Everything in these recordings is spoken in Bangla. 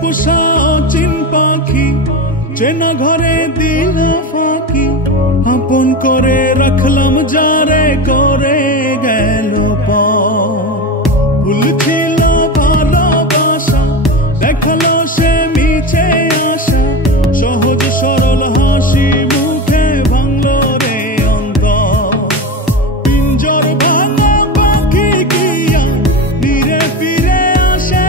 পোষা অচিন পাখি চেনা ঘরে দিল ফাঁকি, আপন করে রাখলাম যারে করে গেল পর। ভুল ছিল ভালোবাসা, দেখালো সে মিছে আশা, সহজ সরল হাসি মুখে ভাঙলো রে অন্তর। পিঞ্জর ভাঙা পাখি কিয়া ফিরে ফিরে আসে,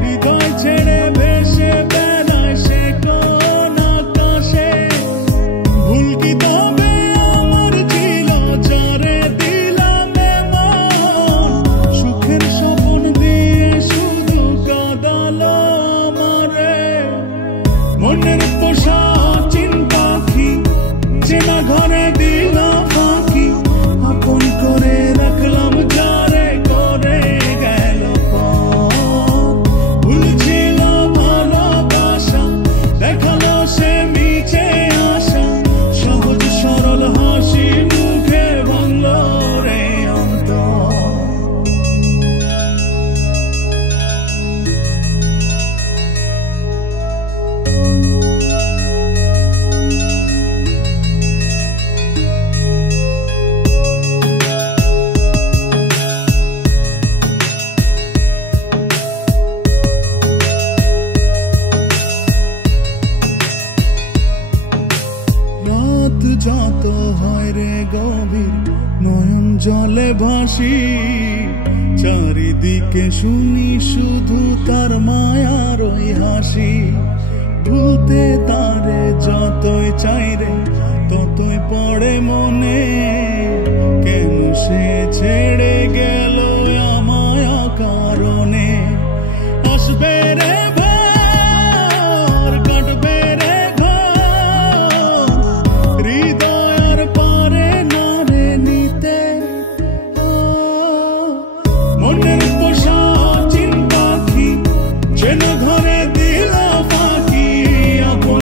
হৃদয় ছেড়ে ভেসে বেড়ায় সে কোন আকাশে। ভুল কি তবে আমার ছিল যারে দিলাম এমন, সুখের স্বপ্ন দিয়ে শুধু কাঁদালো আমারে। মনের পোষা অচিন পাখি চেনা ঘরে দিল ফাঁকি, আপন করে রাখলাম যারে করে গেল পর। ভুল ছিল ভালোবাসা, দেখালো সে মিছে আশা, সহজ সরল হাসি মুখে ভাঙলো রে অন্তর। রাত যত হয় রে গভীর, নয়ন জলে ভাসি, চারিদিকে শুনি শুধু তার মায়ার ওই হাসি। ভুলতে তারে যতই চাই রে ততই পড়ে মনে, কেন সে ছেড়ে গেল